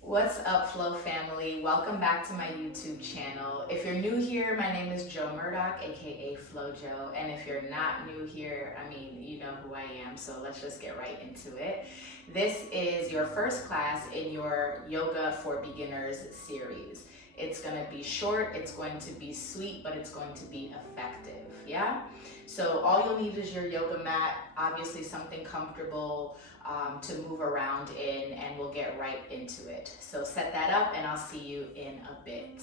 What's up, Flow family? Welcome back to my YouTube channel. If you're new here, my name is Jo Murdock, aka Flowwj0, and if you're not new here, I mean, you know who I am, so let's just get right into it. This is your first class in your Yoga for Beginners series. It's going to be short, it's going to be sweet, but it's going to be effective, yeah? So all you'll need is your yoga mat, obviously something comfortable to move around in, and we'll get right into it. So set that up and I'll see you in a bit.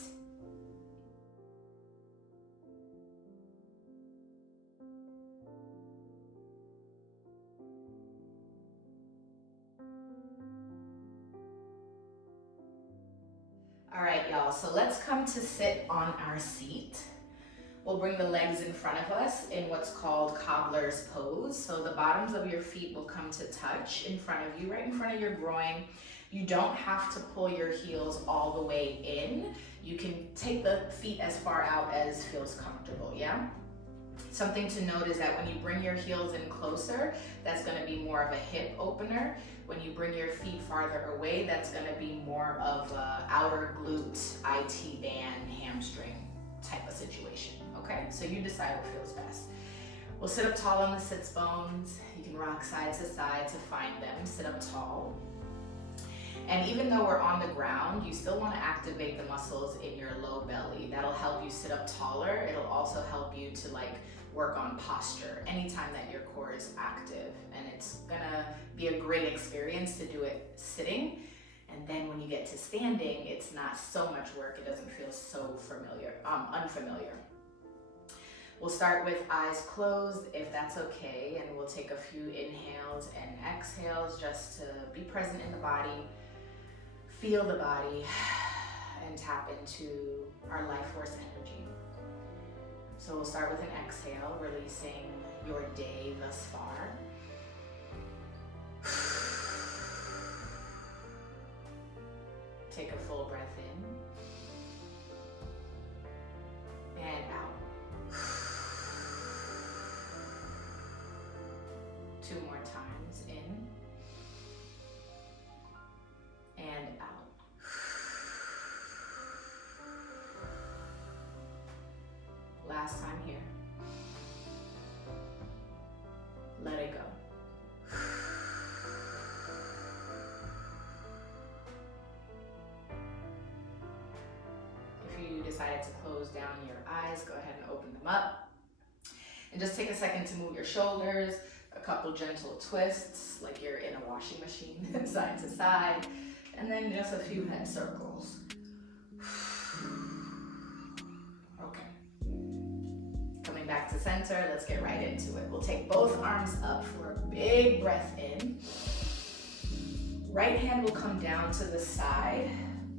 All right, y'all, so let's come to sit on our seat. We'll bring the legs in front of us in what's called cobbler's pose. So the bottoms of your feet will come to touch in front of you, right in front of your groin. You don't have to pull your heels all the way in. You can take the feet as far out as feels comfortable, yeah? Something to note is that when you bring your heels in closer, that's gonna be more of a hip opener. When you bring your feet farther away, that's gonna be more of a outer glute, IT band, hamstring type of situation. Okay, so you decide what feels best. We'll sit up tall on the sits bones. You can rock side to side to find them. Sit up tall. And even though we're on the ground, you still want to activate the muscles in your low belly. That'll help you sit up taller. It'll also help you to work on posture anytime that your core is active. And it's gonna be a great experience to do it sitting. And then when you get to standing, it's not so much work. It doesn't feel so unfamiliar. We'll start with eyes closed, if that's okay, and we'll take a few inhales and exhales just to be present in the body, feel the body, and tap into our life force energy. So we'll start with an exhale, releasing your day thus far. Take a full breath in and out. 2 more times, in and out. Last time here. Let it go. If you decided to close down your eyes, go ahead and open them up. And just take a second to move your shoulders, a couple gentle twists, like you're in a washing machine, side to side, and then just a few head circles. Okay. Coming back to center, let's get right into it. We'll take both arms up for a big breath in. Right hand will come down to the side.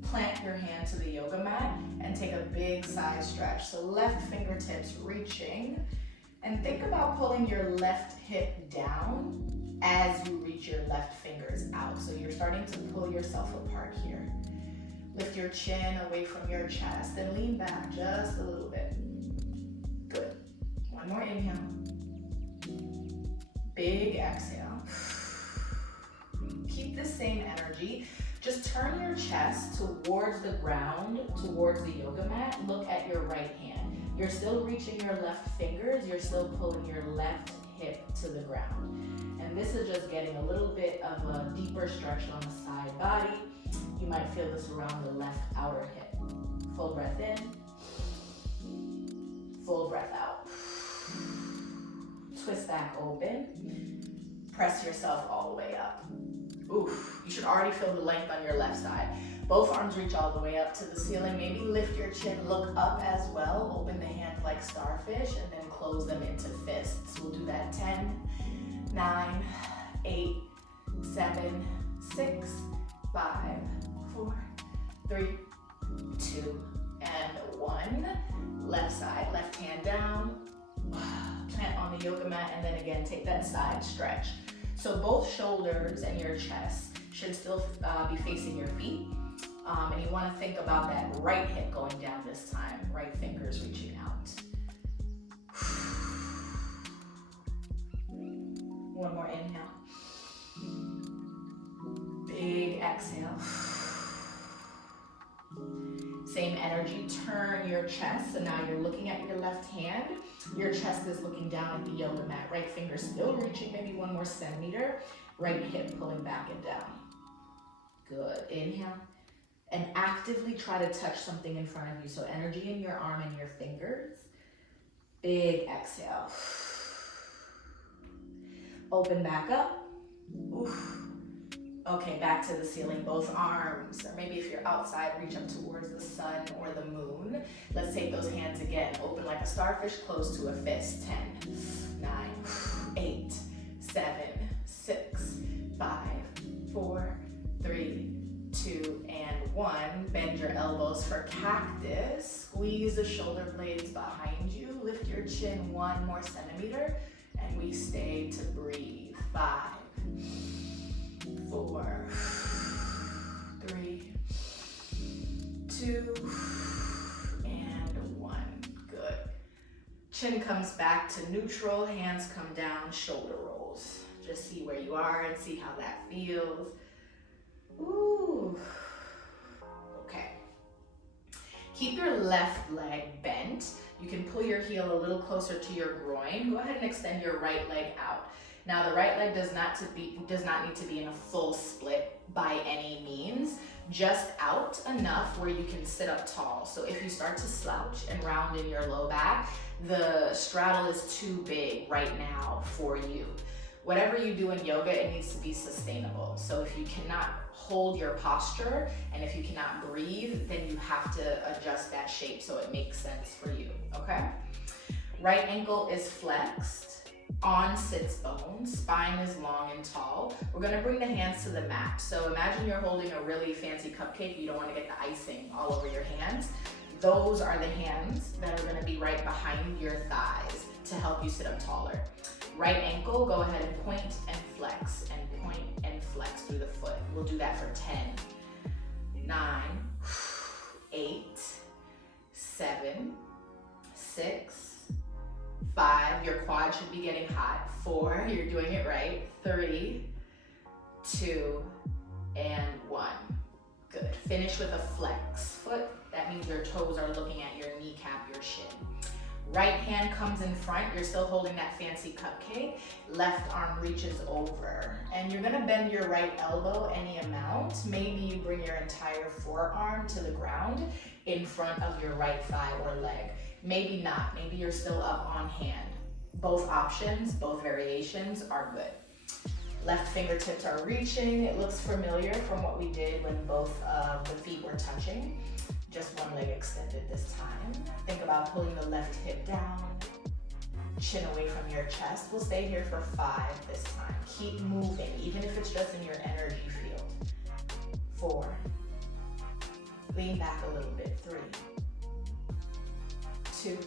Plant your hand to the yoga mat and take a big side stretch. So left fingertips reaching. And think about pulling your left hip down as you reach your left fingers out. So you're starting to pull yourself apart here. Lift your chin away from your chest and lean back just a little bit. Good. One more inhale. Big exhale. Keep the same energy. Just turn your chest towards the ground, towards the yoga mat. Look at your right hand. You're still reaching your left fingers. You're still pulling your left hip to the ground. And this is just getting a little bit of a deeper stretch on the side body. You might feel this around the left outer hip. Full breath in. Full breath out. Twist back open. Press yourself all the way up. Oof, you should already feel the length on your left side. Both arms reach all the way up to the ceiling. Maybe lift your chin, look up as well. Open the hand like starfish and then close them into fists. We'll do that 10, 9, 8, 7, 6, 5, 4, 3, 2, and 1. Left side, left hand down, plant on the yoga mat, and then again, take that side stretch. So both shoulders and your chest should still be facing your feet. And you want to think about that right hip going down this time, right fingers reaching out. One more inhale. Big exhale. Same energy, turn your chest. So now you're looking at your left hand. Your chest is looking down at the yoga mat. Right finger still reaching, maybe 1 more centimeter. Right hip pulling back and down. Good, inhale. And actively try to touch something in front of you. So energy in your arm and your fingers. Big exhale. Open back up. Oof. Okay, back to the ceiling, both arms. Or maybe if you're outside, reach up towards the sun or the moon. Let's take those hands again. Open like a starfish, close to a fist. 10, 9, 8, 7, 6, 5, 4, 3, 2, and 1. Bend your elbows for cactus. Squeeze the shoulder blades behind you. Lift your chin 1 more centimeter. And we stay to breathe. 5, 4, 3, 2, and 1. Good. Chin comes back to neutral, hands come down, shoulder rolls. Just see where you are and see how that feels. Ooh. Okay. Keep your left leg bent. You can pull your heel a little closer to your groin. Go ahead and extend your right leg out. Now the right leg does not need to be in a full split by any means, just out enough where you can sit up tall. So if you start to slouch and round in your low back, the straddle is too big right now for you. Whatever you do in yoga, it needs to be sustainable. So if you cannot hold your posture and if you cannot breathe, then you have to adjust that shape so it makes sense for you, okay? Right ankle is flexed. On sits bones, spine is long and tall. We're gonna bring the hands to the mat. So imagine you're holding a really fancy cupcake. You don't wanna get the icing all over your hands. Those are the hands that are gonna be right behind your thighs to help you sit up taller. Right ankle, go ahead and point and flex through the foot. We'll do that for 10, 9, 8, 7, 6, 5, your quad should be getting hot. 4, you're doing it right. 3, 2, and 1. Good. Finish with a flex foot. That means your toes are looking at your kneecap, your shin. Right hand comes in front. You're still holding that fancy cupcake. Left arm reaches over. And you're gonna bend your right elbow any amount. Maybe you bring your entire forearm to the ground in front of your right thigh or leg. Maybe not, maybe you're still up on hand. Both options, both variations are good. Left fingertips are reaching. It looks familiar from what we did when both of the feet were touching. Just one leg extended this time. Think about pulling the left hip down, chin away from your chest. We'll stay here for 5 this time. Keep moving, even if it's just in your energy field. 4, lean back a little bit. 3, 2,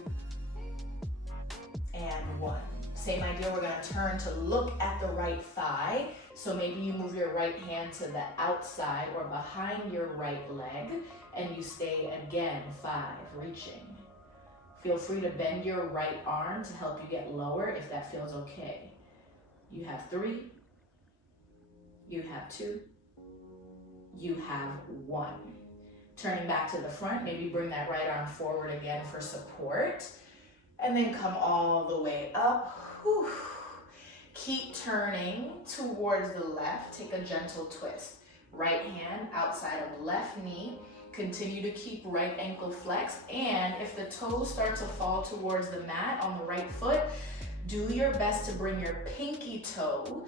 and 1. Same idea, we're gonna turn to look at the right thigh. So maybe you move your right hand to the outside or behind your right leg, and you stay again, 5, reaching. Feel free to bend your right arm to help you get lower if that feels okay. You have 3, you have 2, you have 1. Turning back to the front, maybe bring that right arm forward again for support, and then come all the way up. Whew. Keep turning towards the left. Take a gentle twist. Right hand outside of left knee. Continue to keep right ankle flexed, and if the toes start to fall towards the mat on the right foot, do your best to bring your pinky toe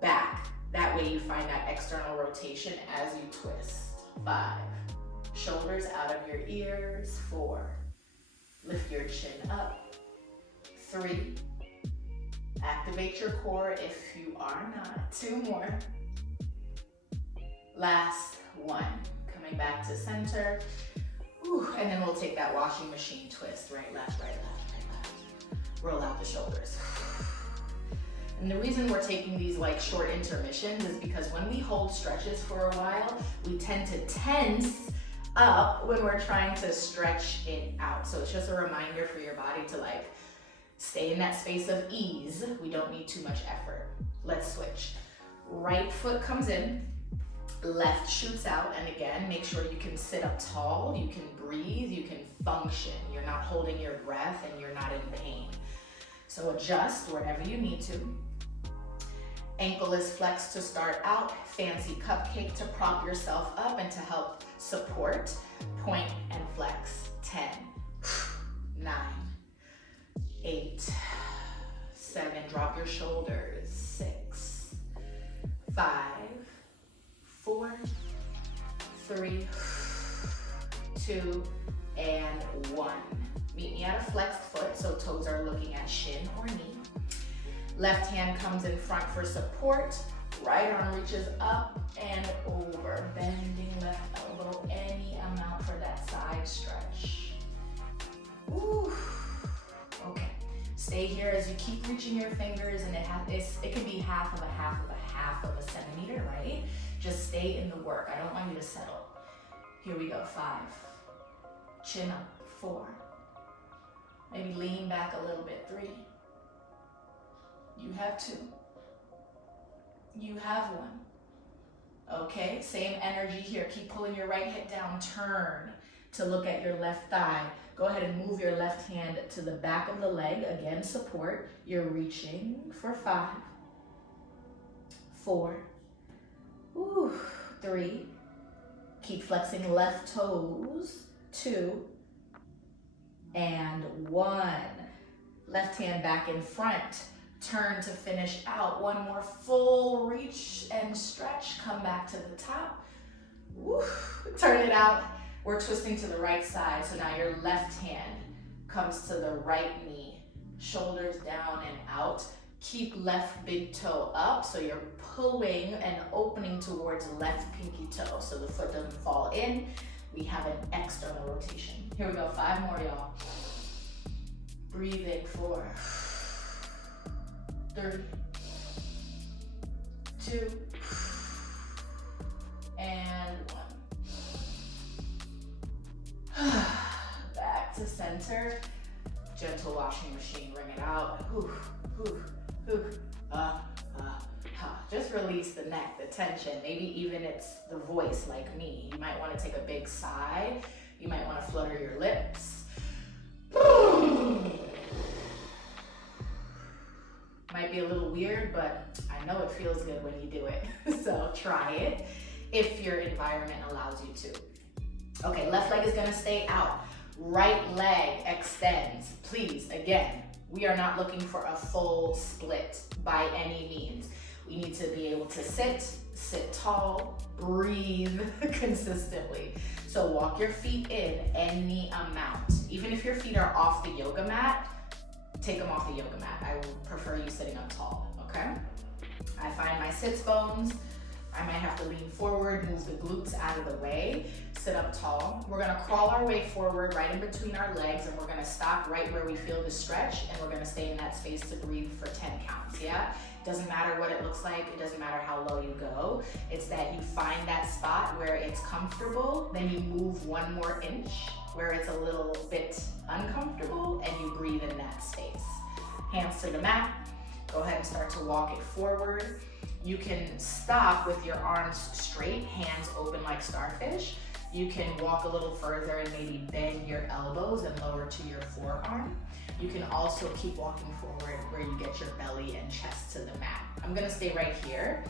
back. That way you find that external rotation as you twist. 5, shoulders out of your ears. 4, lift your chin up. 3, activate your core if you are not. 2 more. Last 1. Coming back to center. Whew. And then we'll take that washing machine twist. Right, left, right, left, right, left. Roll out the shoulders. And the reason we're taking these like short intermissions is because when we hold stretches for a while, we tend to tense up when we're trying to stretch it out. So it's just a reminder for your body to like stay in that space of ease. We don't need too much effort. Let's switch. Right foot comes in, left shoots out, and again, make sure you can sit up tall, you can breathe, you can function. You're not holding your breath and you're not in pain. So adjust wherever you need to. Ankle is flexed to start out, fancy cupcake to prop yourself up and to help support. Point and flex. 10, 9, 8, 7, drop your shoulders. 6, 5, 4, 3, 2, and 1. Meet me at a flexed foot, so toes are looking at shin or knee. Left hand comes in front for support. Right arm reaches up and over. Bending left elbow any amount for that side stretch. Ooh. Okay. Stay here as you keep reaching your fingers, and it can be half of a centimeter, right? Just stay in the work. I don't want you to settle. Here we go. 5. Chin up. 4. Maybe lean back a little bit. 3. You have 2. You have 1. Okay, same energy here. Keep pulling your right hip down. Turn to look at your left thigh. Go ahead and move your left hand to the back of the leg. Again, support. You're reaching for 5, 4, 3. Keep flexing left toes. 2, and 1. Left hand back in front. Turn to finish out. 1 more full reach and stretch. Come back to the top. Woo. Turn it out. We're twisting to the right side. So now your left hand comes to the right knee. Shoulders down and out. Keep left big toe up. So you're pulling and opening towards left pinky toe. So the foot doesn't fall in. We have an external rotation. Here we go. 5 more, y'all. Breathe in. 4, 3, 2, and 1. Back to center. Gentle washing machine, wring it out. Just release the neck, the tension. Maybe even it's the voice like me. You might want to take a big sigh. You might want to flutter your lips. Might be a little weird, but I know it feels good when you do it. So try it if your environment allows you to. Okay, left leg is gonna stay out. Right leg extends. Please, again, we are not looking for a full split by any means. We need to be able to sit tall, breathe consistently. So walk your feet in any amount. Even if your feet are off the yoga mat, take them off the yoga mat. I would prefer you sitting up tall, okay? I find my sits bones. I might have to lean forward, move the glutes out of the way, sit up tall. We're gonna crawl our way forward right in between our legs, and we're gonna stop right where we feel the stretch, and we're gonna stay in that space to breathe for 10 counts, yeah? Doesn't matter what it looks like, it doesn't matter how low you go. It's that you find that spot where it's comfortable, then you move 1 more inch where it's a little bit uncomfortable, and you breathe in that space. Hands to the mat. Go ahead and start to walk it forward. You can stop with your arms straight, hands open like starfish. You can walk a little further and maybe bend your elbows and lower to your forearm. You can also keep walking forward where you get your belly and chest to the mat. I'm gonna stay right here.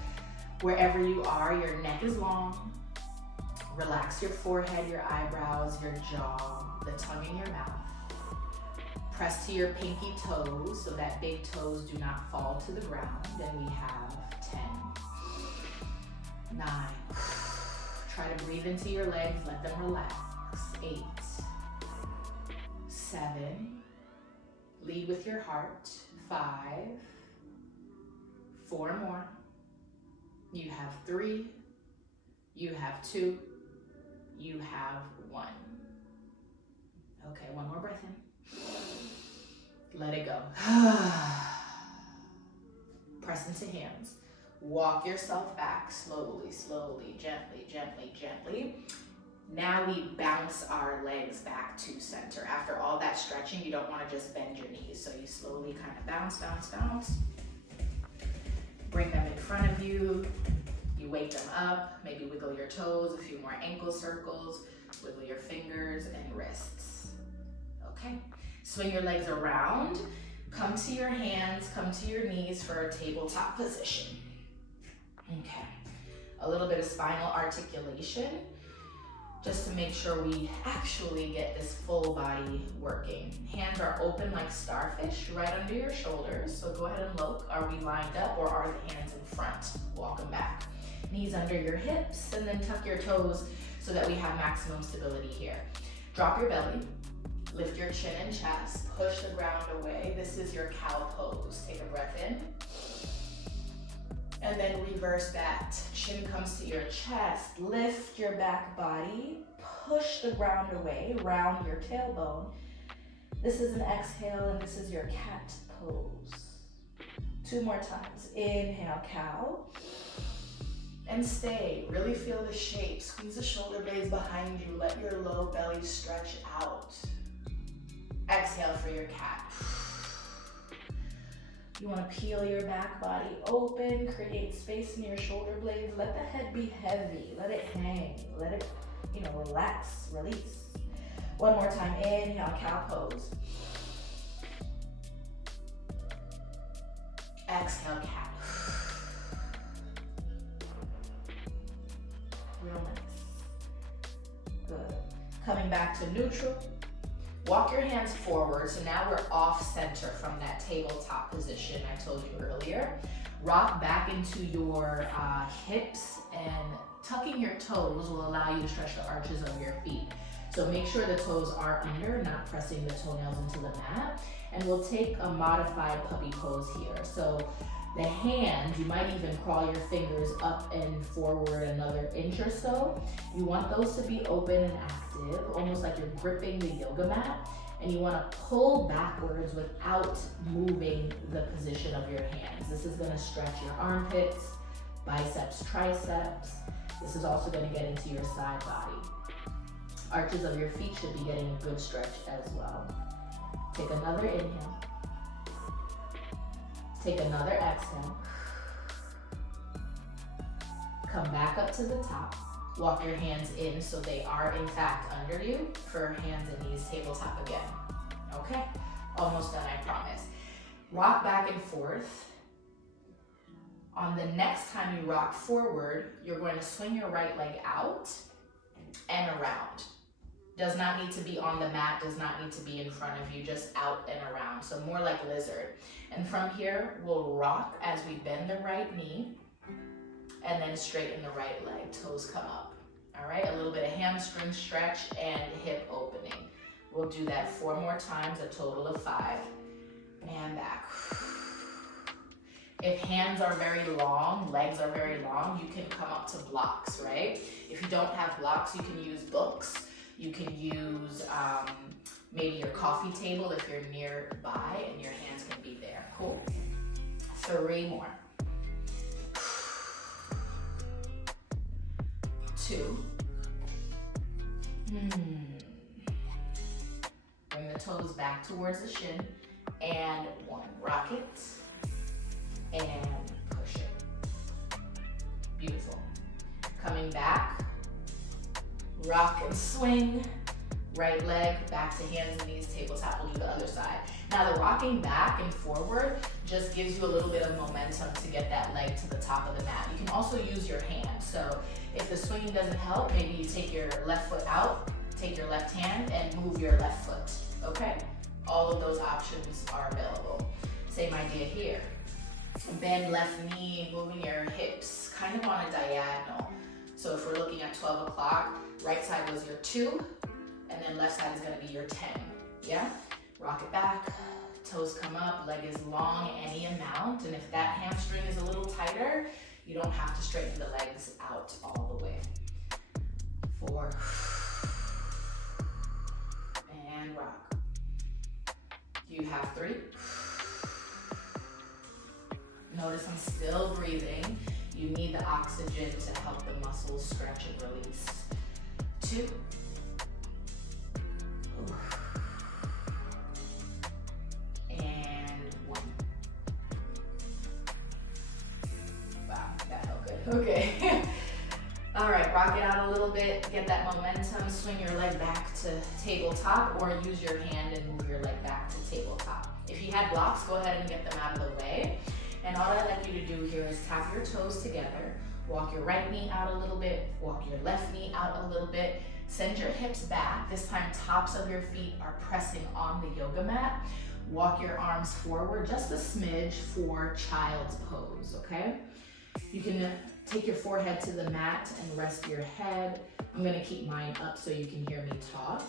Wherever you are, your neck is long. Relax your forehead, your eyebrows, your jaw, the tongue in your mouth. Press to your pinky toes so that big toes do not fall to the ground. Then we have 10, 9. Try to breathe into your legs, let them relax. 8, 7. Lead with your heart. 5, 4 more. You have 3. You have 2. You have 1. Okay, one more breath in. Let it go. Press into hands. Walk yourself back slowly, slowly, gently, gently, gently. Now we bounce our legs back to center. After all that stretching, you don't want to just bend your knees. So you slowly kind of bounce, bounce, bounce. Bring them in front of you. You wake them up. Maybe wiggle your toes, a few more ankle circles. Wiggle your fingers and wrists. Okay. Swing your legs around. Come to your hands, come to your knees for a tabletop position. Okay. A little bit of spinal articulation, just to make sure we actually get this full body working. Hands are open like starfish, right under your shoulders. So go ahead and look. Are we lined up or are the hands in front? Walk them back. Knees under your hips, and then tuck your toes so that we have maximum stability here. Drop your belly. Lift your chin and chest. Push the ground away. This is your cow pose. Take a breath in. And then reverse that. Chin comes to your chest. Lift your back body. Push the ground away. Round your tailbone. This is an exhale, and this is your cat pose. 2 more times. Inhale, cow. And stay. Really feel the shape. Squeeze the shoulder blades behind you. Let your low belly stretch out. Exhale for your cat. You want to peel your back body open, create space in your shoulder blades. Let the head be heavy. Let it hang. Let it, relax, release. One more time. Inhale, cow pose. Exhale, cat. Real nice. Good. Coming back to neutral. Walk your hands forward. So now we're off center from that tabletop position I told you earlier. Rock back into your hips, and tucking your toes will allow you to stretch the arches of your feet. So make sure the toes are under, not pressing the toenails into the mat. And we'll take a modified puppy pose here. So the hands, you might even crawl your fingers up and forward another inch or so. You want those to be open and active, almost like you're gripping the yoga mat. And you want to pull backwards without moving the position of your hands. This is going to stretch your armpits, biceps, triceps. This is also going to get into your side body. Arches of your feet should be getting a good stretch as well. Take another inhale. Take another exhale. Come back up to the top. Walk your hands in so they are in fact under you for hands and knees tabletop again. Okay, almost done, I promise. Rock back and forth. On the next time you rock forward, you're going to swing your right leg out and around. Does not need to be on the mat, does not need to be in front of you, just out and around. So more like lizard. And from here, we'll rock as we bend the right knee and then straighten the right leg, toes come up. All right, a little bit of hamstring stretch and hip opening. We'll do that 4 more times, a total of 5. And back. If hands are very long, legs are very long, you can come up to blocks, right? If you don't have blocks, you can use books. You can use maybe your coffee table if you're nearby and your hands can be there. Cool. 3 more. 2. Bring the toes back towards the shin. And 1. Rock it. And push it. Beautiful. Coming back. Rock and swing. Right leg back to hands and knees, tabletop. We'll do the other side. Now the rocking back and forward just gives you a little bit of momentum to get that leg to the top of the mat. You can also use your hand. So if the swinging doesn't help, maybe you take your left foot out, take your left hand and move your left foot, okay? All of those options are available. Same idea here. Bend left knee, moving your hips kind of on a diagonal. So if we're looking at 12 o'clock, right side was your 2, and then left side is gonna be your 10, yeah? Rock it back, toes come up, leg is long any amount, and if that hamstring is a little tighter, you don't have to straighten the legs out all the way. 4, and rock. last 3. Notice I'm still breathing. You need the oxygen to help the muscles stretch and release. 2. And 1. Wow, that felt good. Okay. All right, rock it out a little bit, get that momentum, swing your leg back to tabletop, or use your hand and move your leg back to tabletop. If you had blocks, go ahead and get them out of the way. And all I'd like you to do here is tap your toes together, walk your right knee out a little bit, walk your left knee out a little bit, send your hips back. This time, tops of your feet are pressing on the yoga mat. Walk your arms forward just a smidge for child's pose, okay? You can take your forehead to the mat and rest your head. I'm gonna keep mine up so you can hear me talk.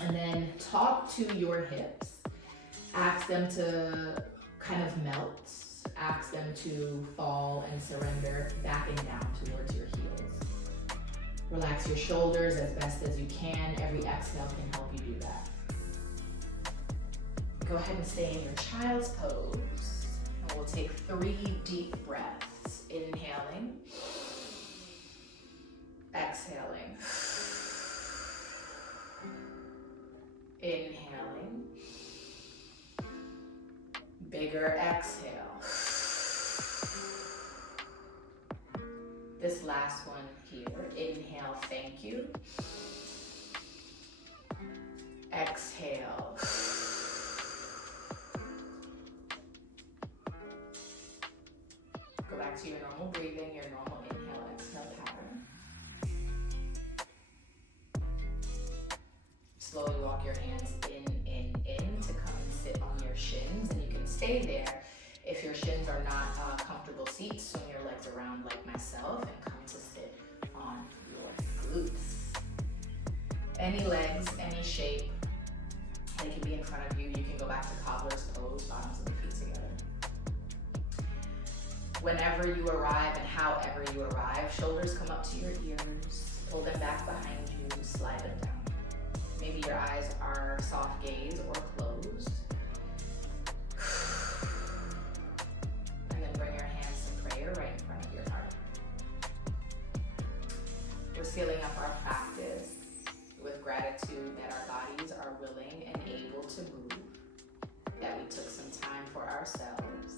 And then talk to your hips. Ask them to kind of melt. Ask them to fall and surrender, backing down towards your heels. Relax your shoulders as best as you can. Every exhale can help you do that. Go ahead and stay in your child's pose. And we'll take 3 deep breaths. Inhaling. Exhaling. Inhaling. Bigger exhale. This last one here. Inhale, thank you. Exhale. Go back to your normal breathing, your normal inhale, exhale pattern. Slowly walk your hands in to come and sit on your shins, and you can stay there. If your shins are not comfortable seats, swing your legs around like myself and come to sit on your glutes. Any legs, any shape, they can be in front of you. You can go back to cobbler's pose, bottoms of the feet together. Whenever you arrive and however you arrive, shoulders come up to your ears, pull them back behind you, slide them down. Maybe your eyes are soft gaze or closed. And then bring your hands to prayer right in front of your heart. We're sealing up our practice with gratitude that our bodies are willing and able to move, that we took some time for ourselves,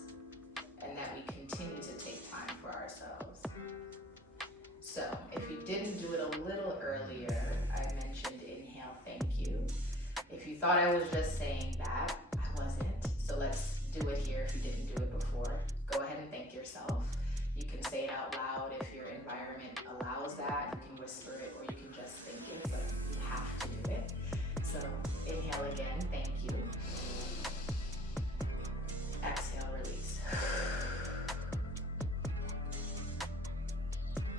and that we continue to take time for ourselves. So if you didn't do it a little earlier, I mentioned inhale, thank you. If you thought I was just saying that, I wasn't. So let's do it here if you didn't do it before. Go ahead and thank yourself. You can say it out loud if your environment allows that. You can whisper it or you can just think it, but you have to do it. So inhale again, thank you. Exhale, release.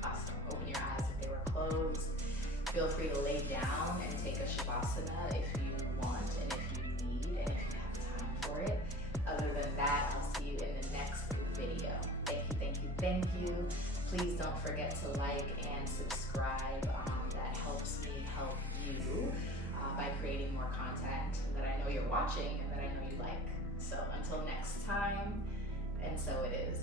Awesome. Open your eyes if they were closed. Feel free to lay down and take a shavasana if you want and if you need and if you have time for it. Other than that, I'll see you in the next video. Thank you, thank you, thank you. Please don't forget to like and subscribe. That helps me help you by creating more content that I know you're watching and that I know you like. So until next time, and so it is.